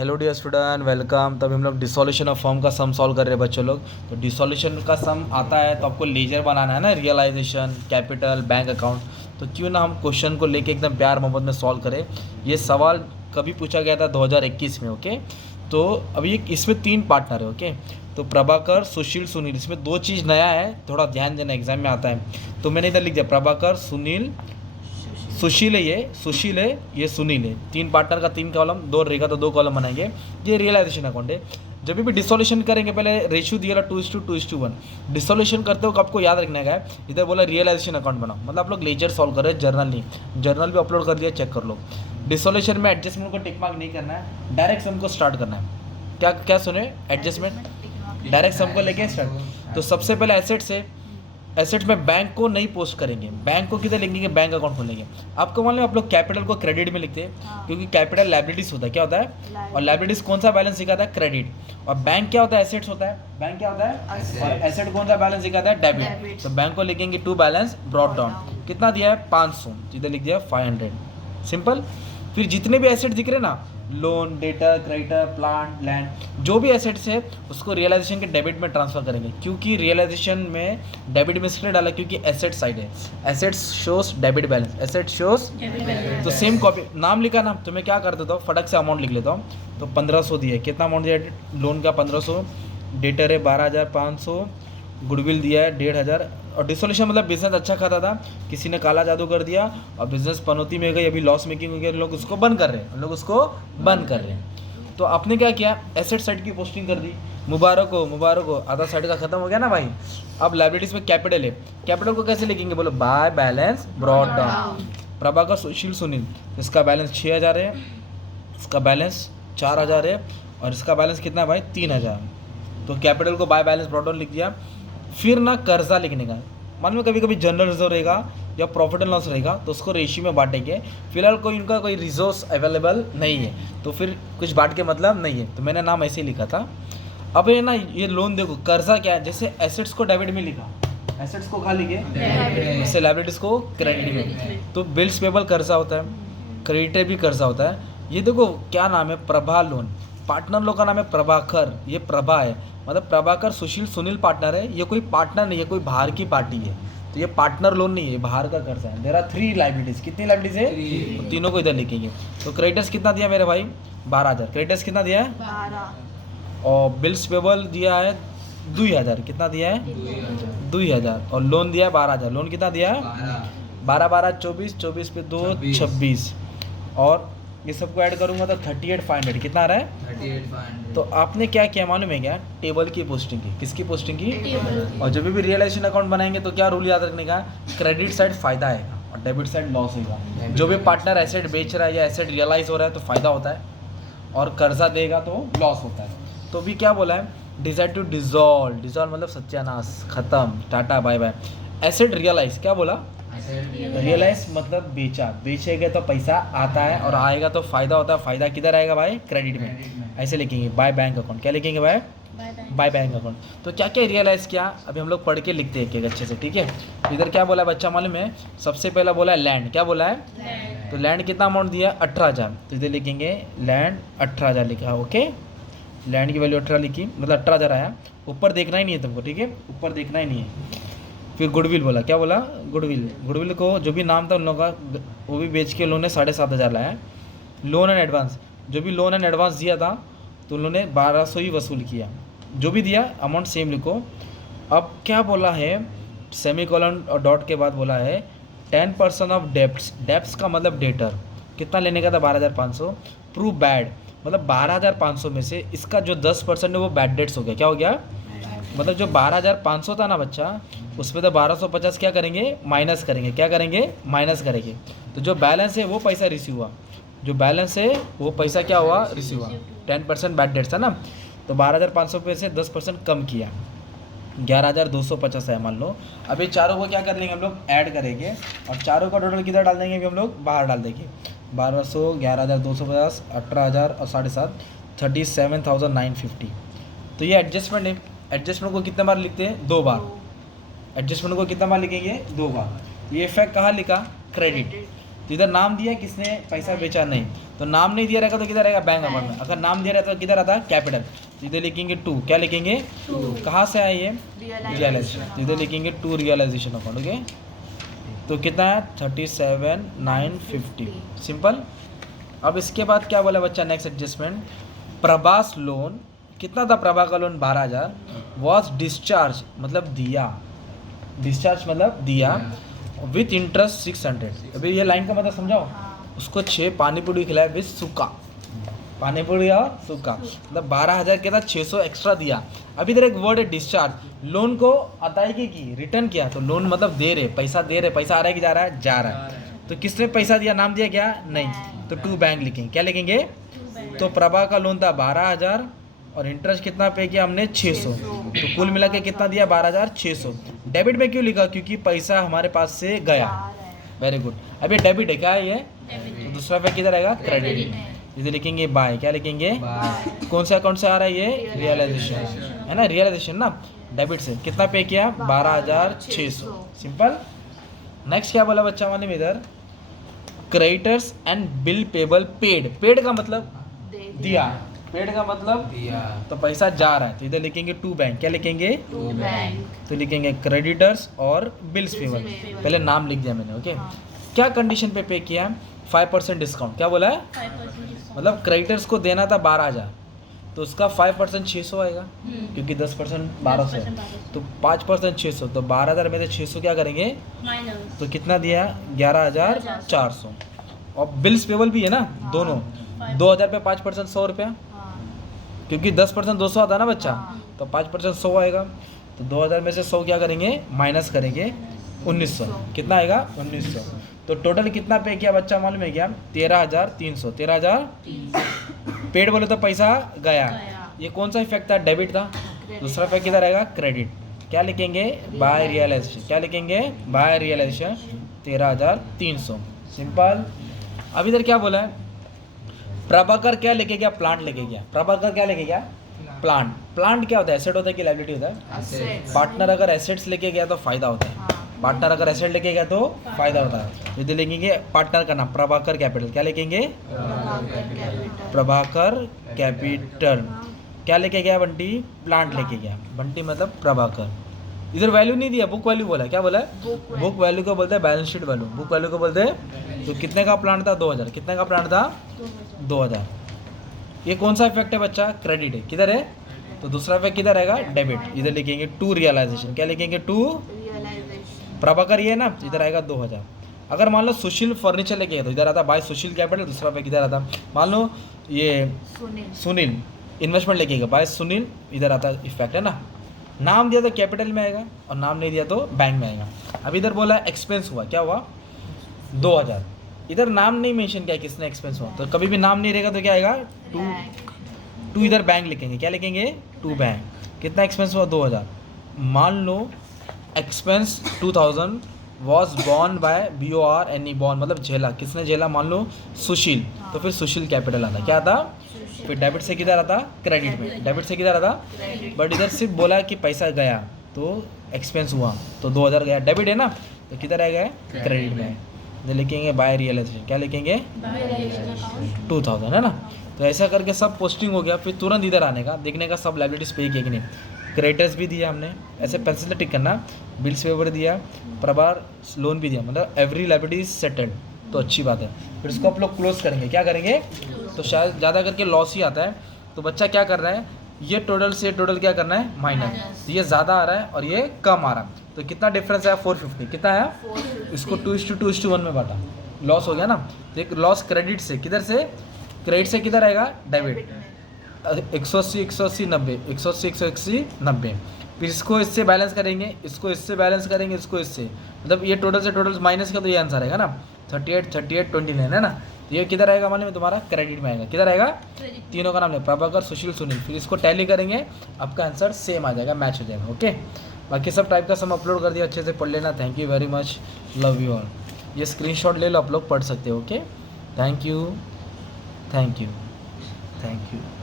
Hello dear student, welcome. तभी हम लोग डिसोल्यूशन ऑफ फॉर्म का सम सॉल्व कर रहे हैं बच्चों लोग। तो डिसोल्यूशन का सम आता है तो आपको लेजर बनाना है ना, रियलाइजेशन, कैपिटल, बैंक अकाउंट। तो क्यों ना हम क्वेश्चन को लेके एकदम प्यार मोहब्बत में सॉल्व करें। ये सवाल कभी पूछा गया था 2021 में। ओके, तो अभी इसमें 3 पार्टनर है। ओके, तो प्रभाकर, सुशील, सुनील। इसमें 2 चीज़ नया है, थोड़ा ध्यान देना, एग्जाम में आता है। तो मैंने इधर लिख दिया प्रभाकर, सुनील, सुशील है, ये सुशील है, ये सुनील है। 3 पार्टनर का 3 कॉलम, 2 रहेगा तो 2 कॉलम बनाएंगे। ये रियलाइजेशन अकाउंट है। जब भी डिसोल्यूशन करेंगे पहले रेशियो दिया 2:2:1। डिसोल्यूशन करते हो आपको याद रखने का है, इधर बोला रियलाइजेशन अकाउंट बनाओ, मतलब आप लोग लेजर सॉल्व कर रहे हैं, जर्नल नहीं। जर्नल भी अपलोड कर दिया, चेक कर लो। डिसोल्यूशन में एडजस्टमेंट को टिक मार्क नहीं करना है, डायरेक्ट सम को स्टार्ट करना है। क्या क्या सुने, एडजस्टमेंट डायरेक्ट सम को लेके स्टार्ट। तो सबसे पहले एसेट से, एसेट्स में बैंक को नहीं पोस्ट करेंगे, बैंक को किधर लिखेंगे, बैंक अकाउंट खोलेंगे। आपको मालूम है आप लोग कैपिटल को क्रेडिट में लिखते हैं, क्योंकि कैपिटल लायबिलिटीज होता है। क्या होता है? और लायबिलिटीज कौन सा बैलेंस दिखाता है? क्रेडिट। और बैंक क्या होता है? एसेट्स होता है। बैंक क्या होता है? और एसेट कौन सा बैलेंस दिखाता है? डेबिट। तो बैंक को लिखेंगे टू बैलेंस ब्रॉट डाउन। कितना दिया है? 500, इधर लिख दिया 500। सिंपल। फिर जितने भी एसेट दिख रहे हैं ना, loan, debtor, creditor, plant, land, जो भी एसेट्स है उसको रियलाइजेशन के डेबिट में ट्रांसफर करेंगे। क्योंकि रियलाइजेशन में डेबिट में इसलिए डाला क्योंकि एसेट साइड है। Assets shows debit balance, asset shows. तो सेम कॉपी, नाम लिखा ना, तो मैं क्या कर देता हूँ, फटक से अमाउंट लिख लेता हूँ। तो 1500 दिया है। कितना अमाउंट दिया है? लोन का 1500, डेटर है 12500, गुडविल दिया है 1500। और डिसोल्यूशन मतलब बिजनेस अच्छा खाता था, किसी ने काला जादू कर दिया और बिजनेस पनौती में गई, अभी लॉस मेकिंग हो गया, लोग उसको बंद कर रहे हैं, लोग उसको बंद कर रहे हैं। तो आपने क्या किया, एसेट साइड की पोस्टिंग कर दी। मुबारक हो, मुबारक हो, आधा साइड का खत्म हो गया ना भाई। अब लायबिलिटीज में कैपिटल है, कैपिटल को कैसे लिखेंगे बोलो? By balance brought down. Prabhakar, Sushil, Sunil, इसका बैलेंस 6000 है, इसका बैलेंस 4000 है, और इसका बैलेंस कितना है भाई? 3000। तो कैपिटल को बाय बैलेंस ब्रॉट डाउन लिख दिया। फिर ना कर्जा लिखने का, मान लो कभी कभी जनरल रिजर्व रहेगा या प्रॉफिट एंड लॉस रहेगा तो उसको रेशियो में बांटेंगे। फिलहाल कोई उनका कोई रिसोर्स अवेलेबल नहीं है तो फिर कुछ बांट के मतलब नहीं है, तो मैंने नाम ऐसे ही लिखा था। अब ये ना, ये लोन देखो, कर्जा क्या है, जैसे एसेट्स को डेबिट में लिखा, एसेट्स को कहाँ लिखे? जैसे लायबिलिटीज को क्रेडिट में। तो बिल्स पेबल कर्जा होता है, क्रेडिटर भी कर्जा होता है। ये देखो क्या नाम है, प्रभा लोन। पार्टनर लोग का नाम है प्रभाकर, ये प्रभा है, मतलब प्रभाकर, सुशील, सुनील पार्टनर है। ये कोई पार्टनर नहीं है, कोई बाहर की पार्टी है, तो ये पार्टनर लोन नहीं है, बाहर का कर्जा है। There are 3 liabilities. कितनी लायबिलिटीज है? तो तीनों को इधर लिखेंगे। तो क्रेडिटर्स कितना दिया मेरे भाई? 12000। क्रेडिटर्स कितना दिया है? 12। और बिल्स पेबल दिया है 2000। कितना दिया है? 2000। और लोन दिया है 12000। लोन कितना दिया है? 12 12 24, 24 पे 2 26। और ये सबको ऐड करूंगा तो 38,500। कितना आ रहा है? 38,500। तो आपने क्या किया मालूम है क्या? टेबल की पोस्टिंग की। किसकी पोस्टिंग की? टेबल। और जब भी रियलाइजेशन अकाउंट बनाएंगे तो क्या रूल याद रखने का? क्रेडिट साइड फायदा आएगा और डेबिट साइड लॉस होगा। जो भी पार्टनर एसेट बेच रहा है या एसेट रियलाइज हो रहा है तो फायदा होता है, और कर्जा देगा तो लॉस होता है। तो अभी क्या बोला है? Decide to dissolve. डिसॉल्व मतलब सत्यानाश, खत्म, tata bye bye. Asset realise, क्या बोला? रियलाइज मतलब बेचा, बेचेगा तो पैसा आता है और आएगा तो फायदा होता है। फायदा किधर आएगा भाई? क्रेडिट में। ऐसे लिखेंगे बाय बैंक अकाउंट। क्या लिखेंगे भाई? By bank account. तो क्या क्या रियलाइज किया अभी हम लोग पढ़ के लिखते हैं अच्छे से, ठीक है। इधर क्या बोला बच्चा मालूम है? सबसे पहला बोला है लैंड। क्या बोला है? तो लैंड कितना अमाउंट दिया? 18,000। तो इधर लिखेंगे लैंड 18,000 लिखा। ओके, लैंड की वैल्यू 18 लिखी, मतलब 18,000 आया। ऊपर देखना ही नहीं है तुमको, ठीक है, ऊपर देखना ही नहीं है। फिर गुडविल बोला। क्या बोला? गुडविल। गुडविल को जो भी नाम था उन लोगों का वो भी बेच के उन्होंने 7,500 लाया। लोन एंड एडवांस, जो भी लोन एंड एडवांस दिया था तो उन्होंने 1200 ही वसूल किया। जो भी दिया अमाउंट सेम लिखो। अब क्या बोला है? सेमीकोलन और डॉट के बाद बोला है 10% ऑफ डेप्ट्स। डेप्ट्स का मतलब डेटर। कितना लेने का था? 12,500। प्रूव बैड, मतलब 12,500 में से इसका जो 10% है वो बैड डेट्स हो गया। क्या हो गया? मतलब जो 12,500 था ना बच्चा, उसमें तो 1250 क्या करेंगे? माइनस करेंगे। क्या करेंगे? माइनस करेंगे। तो जो बैलेंस है वो पैसा रिसीव हुआ, जो बैलेंस है वो पैसा क्या हुआ? रिसीव हुआ। 10% बैड डेट्स था ना, तो 12,500 पे से 10% कम किया, 11,250 है मान लो। अभी चारों को क्या कर लेंगे हम लोग? ऐड करेंगे और चारों का टोटल किधर डाल देंगे? अभी हम लोग बाहर डाल देंगे। 1200, 11,250, 18,000 और 7.5, 37,950। तो ये एडजस्टमेंट है। एडजस्टमेंट को कितने बार लिखते हैं? 2 बार। एडजस्टमेंट को कितना बार लिखेंगे? 2 बार। ये इफेक्ट कहाँ लिखा? क्रेडिट। तो इधर नाम दिया, किसने पैसा बेचा, नहीं। तो नाम नहीं दिया रहेगा तो किधर रहेगा, बैंक अकाउंट में। अगर नाम दिया रहता तो किधर आता, कैपिटल। तो इधर लिखेंगे 2, क्या लिखेंगे, कहाँ से आया ये, रियलाइजेशन। तो इधर लिखेंगे 2 रियलाइजेशन अकाउंट। ओके, तो कितना है 37,950, सिंपल। अब इसके बाद क्या बोला बच्चा, नेक्स्ट एडजस्टमेंट, प्रभास लोन कितना था, प्रभा का लोन 12,000, वॉज डिस्चार्ज मतलब दिया, डिस्चार्ज मतलब दिया, विथ इंटरेस्ट 600। अभी ये लाइन का मतलब समझाओ, उसको 6 पानी पूरी खिलाए विथ सूखा, पानी पूरी और सूखा, मतलब 12,000 के साथ 600 एक्स्ट्रा दिया। अभी इधर एक वर्ड है डिस्चार्ज, लोन को अदायगी की, रिटर्न किया। तो लोन मतलब दे रहे, पैसा दे रहे, पैसा आ रहा है कि जा रहा है, जा रहा है। तो किसने पैसा दिया, नाम दिया क्या, नहीं। तो टू बैंक लिखेंगे, क्या लिखेंगे, तो प्रभा का लोन था 12,000 और इंटरेस्ट कितना पे किया हमने, 600। तो कुल मिला के कितना दिया, 12,600। डेबिट में क्यों लिखा, क्योंकि पैसा हमारे पास से गया। Very good. अब ये डेबिट है, क्या है ये, तो दूसरा पे किधर आएगा, क्रेडिट। इधर लिखेंगे बाय, क्या लिखेंगे, कौन से अकाउंट से आ रहा है ये, रियलाइजेशन है ना, रियलाइजेशन ना, डेबिट से कितना पे किया, 12,600, सिंपल। नेक्स्ट क्या बोला बच्चा माने में इधर, creditors and bill payable paid. Paid का मतलब दिया, पेड का मतलब दिया, तो पैसा जा रहा है। तो इधर लिखेंगे 2 बैंक, क्या लिखेंगे, 2 बैंक। तो लिखेंगे क्रेडिटर्स और बिल्स पेबल, पहले नाम लिख दिया मैंने। ओके, क्या कंडीशन पे किया, 5% डिस्काउंट। क्या बोला है, 5%, मतलब क्रेडिटर्स को देना था 12,000, तो उसका 5% 600 आएगा, क्योंकि 10% 1200 है, तो 5% 600, तो 12,000 में से 600 क्या करेंगे, तो कितना दिया, 11,400। और बिल्स पेबल भी है ना, दोनों, 2,000 पे 5% 100 रुपया, क्योंकि 10% 200 आता है ना बच्चा, तो 5% 100 आएगा। तो 2,000 में से 100 क्या करेंगे, माइनस करेंगे, 1,900। कितना आएगा, 1,900। तो टोटल कितना पे किया बच्चा मालूम है क्या, 13,300। 13,000 पेड बोले तो पैसा गया, ये कौन सा इफेक्ट था, डेबिट था। दूसरा इफेक्ट किधर आएगा, क्रेडिट। क्या लिखेंगे, बाय रियलाइजेशन, क्या लिखेंगे, बाय रियलाइजेशन 13,300, सिंपल। अब इधर क्या बोला है, प्रभाकर क्या लेके गया, प्लांट लेके गया। प्रभाकर क्या लेके गया, प्लांट। प्लांट क्या होता है, एसेट होता है कि लायबिलिटी होता है, पार्टनर अगर एसेट्स लेके गया तो फायदा होता है, पार्टनर अगर एसेट लेके गया तो फायदा होता है। तो इधर लिखेंगे पार्टनर का नाम, प्रभाकर कैपिटल, क्या लिखेंगे, प्रभाकर कैपिटल। क्या लेके गया बंटी, प्लांट लेके गया, बंटी मतलब प्रभाकर। इधर वैल्यू नहीं दिया, बुक वैल्यू बोला, क्या बोला है, बुक वैल्यू को बोलते हैं balance sheet value, book value को बोलते हैं। तो कितने का प्लांट था, 2,000, कितने का प्लांट था, 2,000। ये कौन सा इफेक्ट है बच्चा, क्रेडिट है, किधर है, तो दूसरा इफेक्ट किधर आएगा, डेबिट। इधर लिखेंगे 2 रियलाइजेशन, क्या लिखेंगे, 2 प्रभाकर, ये ना, इधर आएगा 2,000। अगर मान लो सुशील फर्नीचर लेके गया तो इधर आता बाय सुशील कैपिटल, दूसरा पे किधर आता, मान लो ये सुनील इन्वेस्टमेंट लेके गया बाय सुनील, इधर आता इफेक्ट है ना। नाम दिया तो कैपिटल में आएगा और नाम नहीं दिया तो बैंक में आएगा। अब इधर बोला एक्सपेंस हुआ, क्या हुआ, 2,000। इधर नाम नहीं मेंशन किया किसने एक्सपेंस हुआ, तो कभी भी नाम नहीं रहेगा तो क्या आएगा, 2 इधर बैंक लिखेंगे, क्या लिखेंगे, 2 बैंक। कितना एक्सपेंस हुआ, 2,000। मान लो expense 2,000 was borne by BORNE, borne मतलब झेला, किसने झेला, मान लो सुशील, तो फिर सुशील कैपिटल आता, क्या आता, फिर डेबिट से किधर आता, क्रेडिट में, डेबिट से किधर आता, बट इधर सिर्फ बोला कि पैसा गया तो एक्सपेंस हुआ, तो 2,000 गया, डेबिट है ना, तो किधर आएगा, क्रेडिट में। इधर लिखेंगे बाय रियलाइजेशन, क्या लिखेंगे, 2,000 है ना। तो ऐसा करके सब पोस्टिंग हो गया, फिर तुरंत इधर आने का, देखने का सब लाइबिलिटीज पे किया कि नहीं। क्रेडिटर्स भी दिया हमने, ऐसे पेंसिल से टिक करना, बिल्स पेपर दिया, प्रभार लोन भी दिया, मतलब एवरी लाइबिलिटी सेटल्ड, तो अच्छी बात है। फिर इसको आप लोग क्लोज करेंगे, क्या करेंगे, तो शायद ज़्यादा करके लॉस ही आता है। तो बच्चा क्या कर रहा है, ये टोटल से टोटल क्या करना है, माइनस। तो ये ज़्यादा आ रहा है और ये कम आ रहा है, तो कितना डिफरेंस है, 450। कितना है, 450। इसको 2:2:1 में बांटा, लॉस हो गया ना। तो एक लॉस क्रेडिट से, किधर से, क्रेडिट से किधर आएगा, डेबिट। 180 180 90, 180 180 90। फिर इसको इससे बैलेंस करेंगे, इसको इससे बैलेंस करेंगे, इसको इससे, मतलब ये टोटल से टोटल माइनस का, तो ये आंसर आएगा ना 38 38 29 है ना। तो ये किधर आएगा माने में, तुम्हारा क्रेडिट में आएगा, किधर आएगा, तीनों का नाम है, प्रभाकर सुशील सुनील। फिर इसको टैली करेंगे, आपका आंसर सेम आ जाएगा, मैच हो जाएगा। ओके, बाकी सब टाइप का सम अपलोड कर दिया, अच्छे से पढ़ लेना। Thank you very much, love you all. ये स्क्रीनशॉट ले लो, आप लोग पढ़ सकते हो। Okay, thank you thank you thank you.